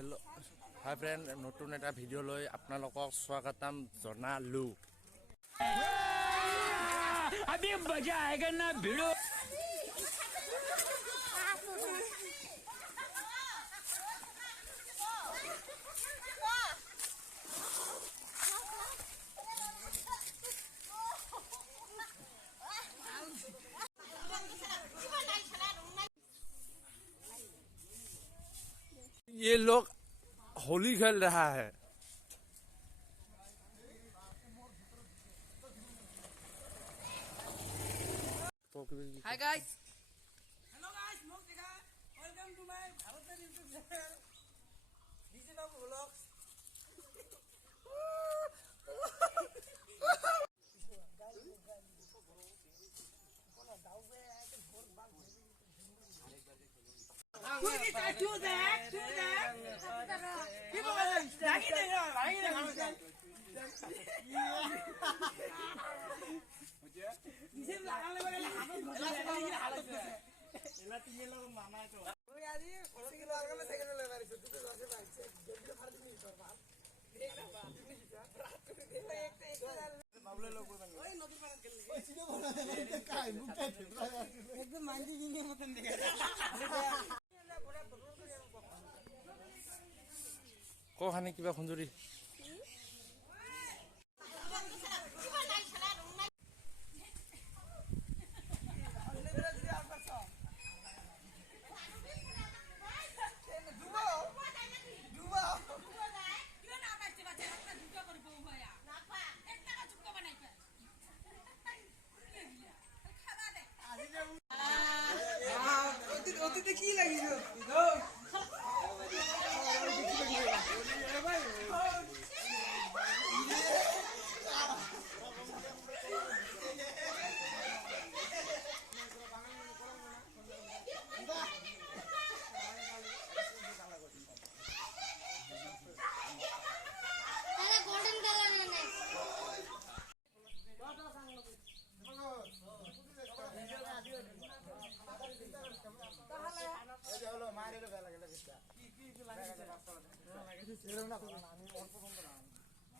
Hello hi friend नतुन एटा video লৈ আপোনালোকক স্বাগতম জনালো। अभी मजा आएगा ना भिड़ो। ये लोग होली खेल रहा है। Hi guys. Hello guys, welcome to my Bharat YouTube channel. DJ Babu Vlogs. एकदम मांझी गिने मतन को खाने किबा खुंजुरी की लगी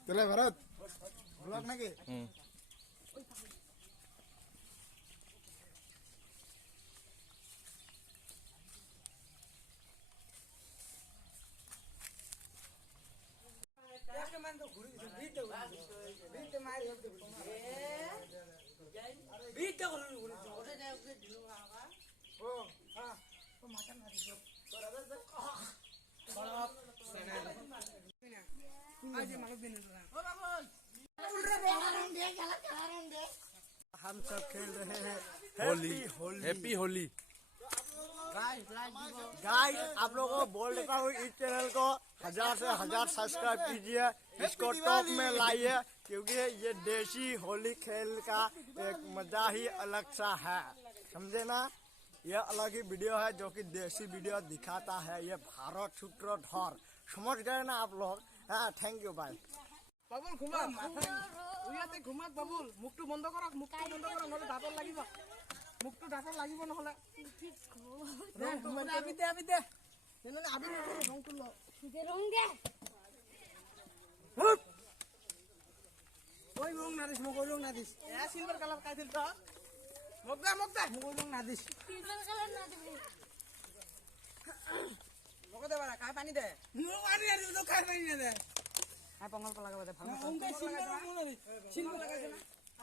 चले भरत ब्लॉग ना के हम सब खेल रहे हैं होली हैप्पी होली। गाइस आप लोगों को बोल देता हूँ इस चैनल को 1000 से 1000 सब्सक्राइब कीजिए, इसको टॉप में लाइए क्योंकि ये देसी होली खेल का एक मजा ही अलग सा है, समझे ना। ये अलग ही वीडियो है जो कि देसी वीडियो दिखाता है। ये भारत सूत्र धर समझ गए ना आप लोग। हाँ थैंक यू बाय। बाबुल घुमा उयाते घुमा बाबुल मुखटू बंद करक নহলে দাঁতত লাগিব মুখটো দাঁতত লাগিব নহলে আবি দে তেনেলে আবি ৰংটো ল দে ৰং দে ওই রং না দিস মগো রং না দিস এ সিলভার কালার কাই দিল তো মগদা মগো রং না দিস সিলভার কালার না দিবি মগো দে বারা কাই পানি দে নো পানি আর তো কাই পানি না দে আই পঙ্গল को लगाबे दे भाग उनके सिल्वर रंग ना दे सिल्वर लगा दे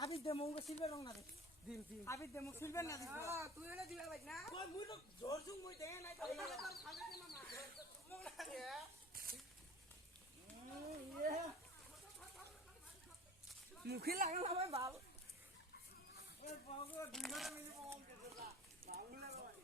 आबि दे मुंगो सिल्वर रंग ना दे दिल आबि दे मुंग सिल्वर ना दे हां तू एने दिबा भाई ना कोई मुई तो जोर सुंग मुई दे नहीं तो खावे दे मामा मुंग ना दे ये मुखी लागल हमें बाल ओए बाबू दुनिया में नहीं पहुंच के बाबू लगा